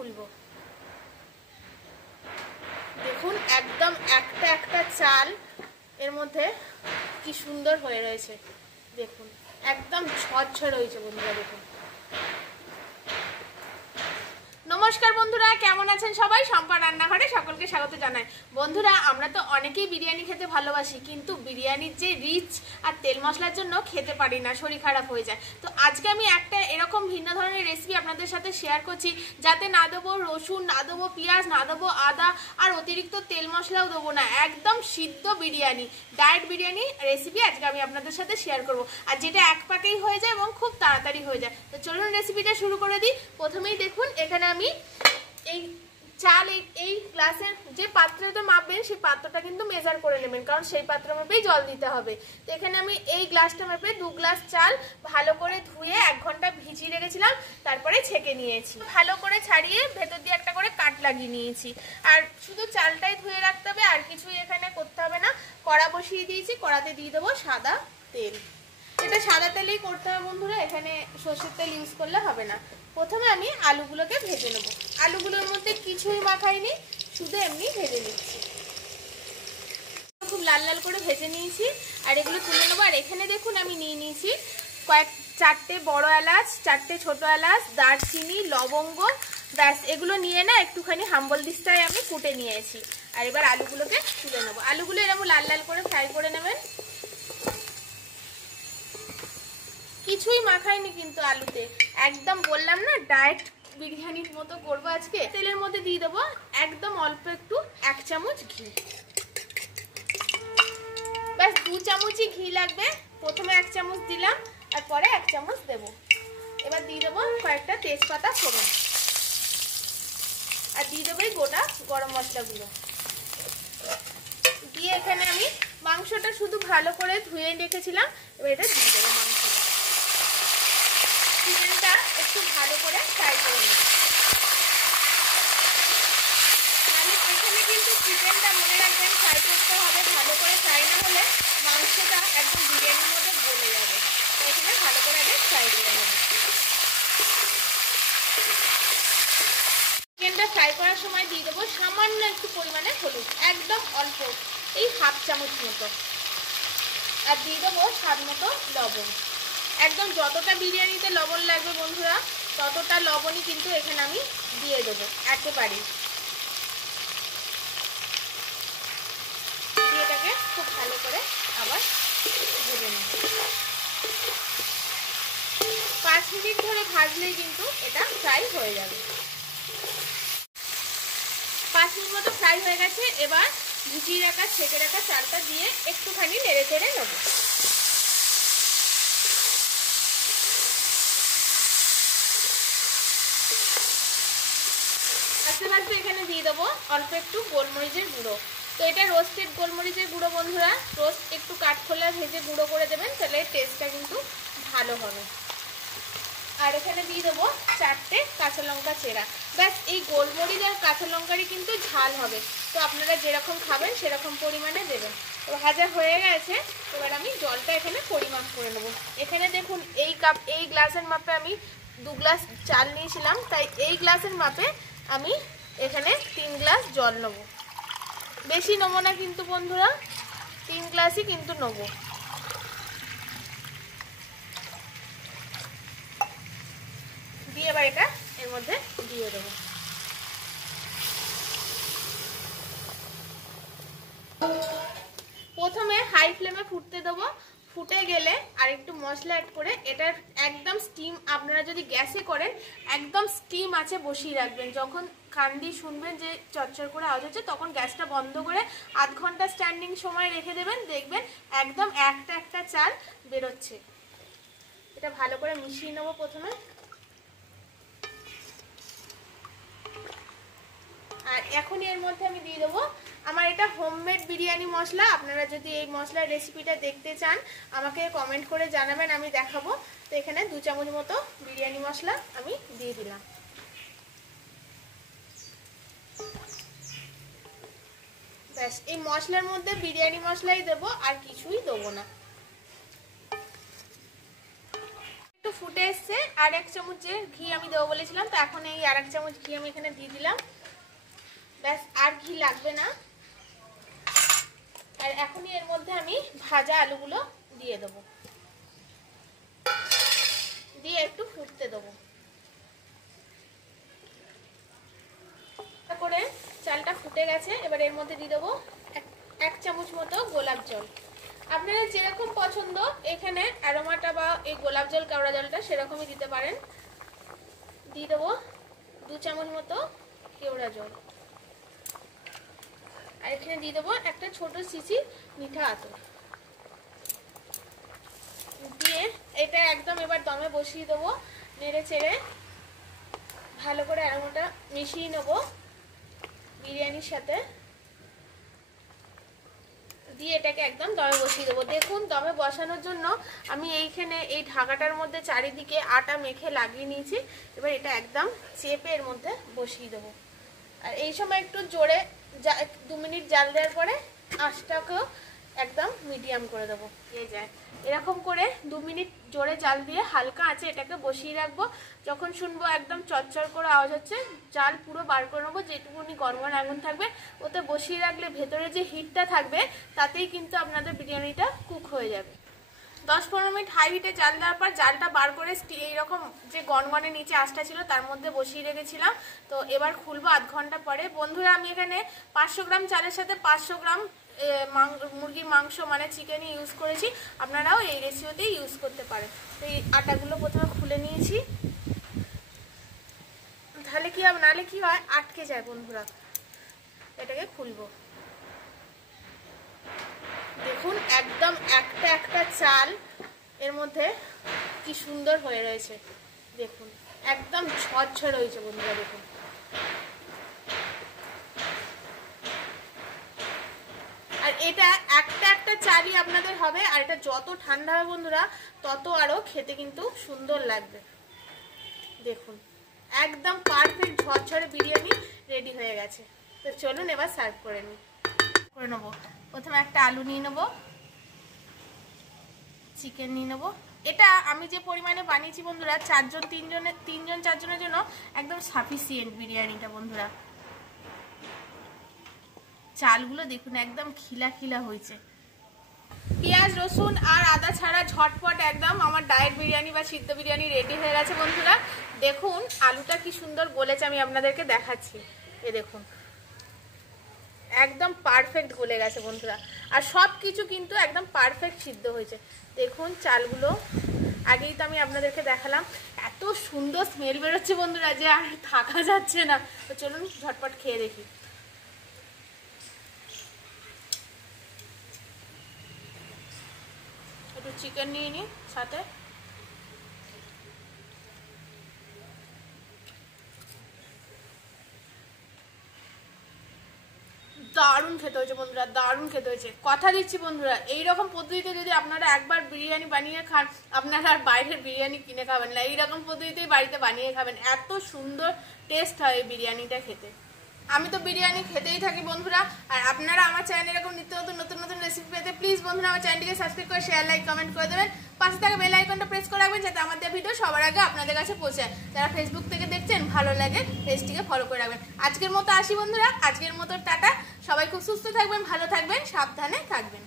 খুলবো। দেখুন একদম একটা একটা চাল এর মধ্যে কি সুন্দর হয়ে রয়েছে, দেখুন একদম ঝরঝরে হয়েছে বন্ধুরা। দেখুন, নমস্কার বন্ধুরা, কেমন আছেন সবাই? শম্পা রান্নাঘরে সকলকে স্বাগত জানাই। বন্ধুরা, আমরা তো অনেকেই বিরিয়ানি খেতে ভালোবাসি, কিন্তু বিরিয়ানির যে রিচ আর তেল মশলার জন্য খেতে পারি না, শরীর খারাপ হয়ে যায়। তো আজকে আমি একটা এরকম ভিন্ন ধরনের রেসিপি আপনাদের সাথে শেয়ার করছি, যাতে না দেবো রসুন, না দেবো পেঁয়াজ, না দেবো আদা, আর অতিরিক্ত তেল মশলাও দেবো না। একদম সিদ্ধ বিরিয়ানি, ডায়েট বিরিয়ানি রেসিপি আজকে আমি আপনাদের সাথে শেয়ার করব, আর যেটা এক পাকেই হয়ে যায় এবং খুব তাড়াতাড়ি হয়ে যায়। তো চলুন রেসিপিটা শুরু করে দিই। প্রথমেই দেখুন, এখানে আমি এই চাল এই গ্লাসের যে পাত্রটা মাপবেন সেই পাত্রটা কিন্তু মেজার করে নেবেন, কারণ সেই পাত্র মাপেই জল দিতে হবে। তো এখানে আমি এই গ্লাসটা মাপে 2 গ্লাস চাল ভালো করে ধুয়ে 1 ঘন্টা ভিজিয়ে রেখেছিলাম, তারপরে ছেঁকে নিয়েছি। ভালো করে ছাড়িয়ে ভেতর দিয়ে একটা করে কাট লাগিয়ে নিয়েছি। আর শুধু চালটাই ধুয়ে রাখতে হবে, আর কিছুই এখানে করতে হবে না। কড়া বসিয়ে দিয়েছি, কড়াতে দিয়ে দেবো সাদা তেল। এটা সাদা তেলেই করতে হবে বন্ধুরা, এখানে সরষের তেল ইউজ করলে হবে না। প্রথমে আমি আলুগুলোকে ভেজে নেব। আলুগুলোর মধ্যে কিছুই মাখাইনি, শুধু এমনি ভেজে নিচ্ছি। খুব লাল লাল করে ভেজে নিয়েছি, আর এগুলো তুলে নেবো। আর এখানে দেখুন আমি নিয়ে নিয়েছি 4টে বড় এলাচ, 4টে ছোট এলাচ, দারচিনি, লবঙ্গ, ব্যাস এগুলো নিয়ে না একটুখানি হাম্বল দিস্তায় আমি কুটে নিয়েছি। আর এবার আলুগুলোকে তুলে নেবো। আলুগুলো এরকম লাল লাল করে ফ্রাই করে নেবেন। কিছুই মাখাইনি কিন্তু আলুতে, একদম বললাম না ডায়েট বিরিয়ানির মতো করবো আজকে। তেলের মধ্যে দিয়ে দেবো একদম অল্প একটু 1 চামচ ঘি, ব্যাস 2 চামচই ঘি লাগবে। প্রথমে 1 চামচ দিলাম, আর পরে 1 চামচ দেবো। এবার দিয়ে দেবো কয়েকটা তেজপাতা ফোড়ন, আর দিয়ে দেবো গোটা গরম মশলাগুলো দিয়ে এখানে আমি মাংসটা শুধু ভালো করে ধুয়ে রেখেছিলাম, এবার এটা দিয়ে দেবো। চিকেনটা একটু ভালো করে ফ্রাই করে নেব। মানে এখানে কিন্তু চিকেনটা মনে রাখবেন ফ্রাই করতে হবে ভালো করে, ফ্রাই না হলে মাংসটা একদম বিরিয়ানির মধ্যে গলে যাবে। তো এখানে ভালো করে আগে ফ্রাই করে নেব। চিকেনটা ফ্রাই করার সময় দিয়ে দেবো সামান্য একটু পরিমাণে হলুদ, একদম অল্প, এই 1/2 চামচ মতো। আর দিয়ে দেবো স্বাদ মতো লবণ। একদম যতটা বিরিয়ানিতে লবণ লাগবে বন্ধুরা, ততটা লবণই কিন্তু এখানে আমি দিয়ে দেবো একেবারে। দিয়ে এটাকে খুব ভালো করে আবার ভেজে নেব। 5 মিনিট ধরে ভাজলেই কিন্তু এটা ফ্রাই হয়ে যাবে। 5 মিনিট মতো ফ্রাই হয়ে গেছে। এবার ভিজিয়ে রাখা ছেঁকে রাখা চালটা দিয়ে একটুখানি নেড়ে চেড়ে নেব। আস্তে আস্তে এখানে দিয়ে দেবো অল্প একটু গোলমরিচের গুঁড়ো। তো এটা রোস্টেড গোলমরিচের গুঁড়ো বন্ধুরা, রোস্ট একটু কাঠখোলা ভেজে গুঁড়ো করে দেবেন, তাহলে টেস্টটা কিন্তু ভালো হবে। আর এখানে দিয়ে দেবো 4টে কাঁচা লঙ্কা চেরা। ব্যাস এই গোলমরিচ আর কাঁচা লঙ্কারই কিন্তু ঝাল হবে, তো আপনারা যেরকম খাবেন সেরকম পরিমাণে দেবেন। তো ভাজা হয়ে গেছে, এবার আমি জলটা এখানে পরিমাপ করে নেব। এখানে দেখুন এই গ্লাসের মাপে আমি 2 গ্লাস চাল নিয়েছিলাম, তাই এই গ্লাসের মাপে আমি এখানে 3 গ্লাস জল নেব। বেশি নেবো না কিন্তু বন্ধুরা, 3 গ্লাসই কিন্তু নেবো। দিয়ে এবার এটা এর মধ্যে দিয়ে দেবো। প্রথমে হাই ফ্লেমে ফুটতে দেবো, ফুটে গেলে আর একটু মশলা অ্যাড করে এটার একদম স্টিম, আপনারা যদি গ্যাসে করেন একদম স্টিম আছে বসিয়ে রাখবেন। যখন কান দিয়ে শুনবেন যে চচ্চর করে আওয়াজ হচ্ছে, তখন গ্যাসটা বন্ধ করে আধ ঘন্টা স্ট্যান্ডিং সময় রেখে দেবেন, দেখবেন একদম একটা একটা চাল বেরোচ্ছে। এটা ভালো করে মিশিয়ে নেবো প্রথমে। আর এখনই এর মধ্যে আমি দিয়ে দেবো আমার এটা হোমমেড বিরিয়ানি মশলা। আপনারা যদি এই মশলার রেসিপিটা দেখতে চান আমাকে কমেন্ট করে জানাবেন, আমি দেখাবো। তো এখানে 2 চামচ মতো বিরিয়ানি মশলা আমি দিয়ে দিলাম। ব্যাস এই মশলার মধ্যে বিরিয়ানি মশলাই দেবো, আর কিছুই দেবো না। একটু ফুটে এসছে, আর 1 চামচ ঘি আমি দেবো বলেছিলাম, তো এখন এই আর 1 চামচ ঘি আমি এখানে দিয়ে দিলাম। ব্যাস, আর ঘি লাগবে না। আর এখনই এর মধ্যে আমি ভাজা আলুগুলো দিয়ে দেবো, দিয়ে একটু ফুটতে দেবো। করে চালটা ফুটে গেছে, এবার এর মধ্যে দিয়ে দেবো 1 চামচ মতো গোলাপ জল। আপনারা যেরকম পছন্দ এখানে অ্যারোমাটা বা এই গোলাপ জল কেওড়া জলটা সেরকমই দিতে পারেন। দিয়ে দেবো 2 চামচ মতো কেওড়া জল। আর এখানে দিয়ে দেবো একটা ছোট শিশি মিঠা আতর দিয়ে এটা একদম এবার দমে বসিয়ে দেবো। নেড়ে চেড়ে ভালো করে অ্যারোমাটা মিশিয়ে নেবো বিরিয়ানির সাথে, দিয়ে এটাকে একদম দমে বসিয়ে দেবো। দেখুন, দমে বসানোর জন্য আমি এইখানে এই ঢাকাটার মধ্যে চারিদিকে আটা মেখে লাগিয়ে নিয়েছি। এবার এটা একদম চেপে এর মধ্যে বসিয়ে দেবো। আর এই সময় একটু জোরে 2 মিনিট জাল দেওয়ার পরে আঁচটাকেও একদম মিডিয়াম করে দেবো। এরকম করে 2 মিনিট জোরে জাল দিয়ে হালকা আঁচে এটাকে বসিয়ে রাখবো। যখন শুনবো একদম চচ্চর করে আওয়াজ হচ্ছে, জাল পুরো বার করে নেবো। যেটুকুনি গরম আগুন থাকবে ওতে বসিয়ে রাখলে ভেতরে যে হিটটা থাকবে তাতেই কিন্তু আপনাদের বিরিয়ানিটা কুক হয়ে যাবে। 10-15 মিনিট হাই হিটে জাল দেওয়ার পর জালটা বার করে এইরকম যে গনগনে নিচে আঁচটা ছিল তার মধ্যে বসিয়ে রেখেছিলাম। তো এবার খুলবো আধ ঘন্টা পরে। বন্ধুরা, আমি এখানে 500 গ্রাম চালের সাথে 500 গ্রাম মুরগির মাংস মানে চিকেনই ইউজ করেছি। আপনারাও এই রেসিপিতেই ইউজ করতে পারেন। তো এই আটাগুলো প্রথমে খুলে নিয়েছি, তাহলে কি হবে, নাহলে কি হয় আটকে যায় বন্ধুরা। এটাকে খুলবো। দেখুন, একদম একটা একটা চাল এর মধ্যে কি সুন্দর হয়ে রয়েছে। দেখুন, একদম ঝরঝরে হয়েছে বন্ধুরা। দেখুন, আর এটা একটা একটা চালই আপনাদের হবে। আর এটা যত ঠান্ডা হবে বন্ধুরা তত আরো খেতে কিন্তু সুন্দর লাগবে। দেখুন, একদম পারফেক্ট ঝরঝরে বিরিয়ানি রেডি হয়ে গেছে। তো চলুন এবার সার্ভ করে নেবো। প্রথমে একটা আলু নিয়ে নেবো, চিকেন নিয়ে নেবো। এটা আমি যে পরিমাণে বানিয়েছি বন্ধুরা, 3-4 জনের জন্য একদম সাফিসিয়েন্ট বিরিয়ানিটা বন্ধুরা। চালগুলো দেখুন একদম খিলা খিলা হয়েছে। পেঁয়াজ রসুন আর আদা ছাড়া ঝটপট একদম আমার ডায়েট বিরিয়ানি বা সিদ্ধ বিরিয়ানি রেডি হয়ে গেছে বন্ধুরা। দেখুন আলুটা কি সুন্দর গলেছে, আমি আপনাদেরকে দেখাচ্ছি। এই দেখুন, একদম পারফেক্ট গলে গেছে বন্ধুরা। আর সব কিছু কিন্তু একদম পারফেক্ট সিদ্ধ হয়েছে। দেখুন চালগুলো আগেই তো আমি আপনাদেরকে দেখালাম। এত সুন্দর স্মেল বেরোচ্ছে বন্ধুরা যে আর থাকা যাচ্ছে না। তো চলুন ঝটপট খেয়ে দেখি। একটু চিকেন নিয়ে নিই সাথে। দারুণ খেতে হয়েছে বন্ধুরা, দারুণ খেতে হয়েছে। কথা দিচ্ছি বন্ধুরা, এইরকম পদ্ধতিতে যদি আপনারা একবার বিরিয়ানি বানিয়ে খান, আপনারা আর বাইরের বিরিয়ানি কিনে খাবেন না। এইরকম পদ্ধতিতেই বাড়িতে বানিয়ে খাবেন। এত সুন্দর টেস্ট হয় এই বিরিয়ানিটা খেতে। আমি তো বিরিয়ানি খেতেই থাকি বন্ধুরা। আর আপনারা আমার চ্যানেলে এরকম নিত্য নতুন নতুন রেসিপি পেতে প্লিজ বন্ধুরা আমার চ্যানেলটিকে সাবস্ক্রাইব করে শেয়ার, লাইক, কমেন্ট করে দেবেন। পাশে থাকা বেল আইকনটা প্রেস করে রাখবেন যাতে আমাদের ভিডিও সবার আগে আপনাদের কাছে পৌঁছায়। যারা ফেসবুক থেকে দেখছেন, ভালো লাগে পেজটিকে ফলো করে রাখবেন। আজকের মতো আসি বন্ধুরা, আজকের মতো টাটা। সবাই খুব সুস্থ থাকবেন, ভালো থাকবেন, সাবধানে থাকবেন।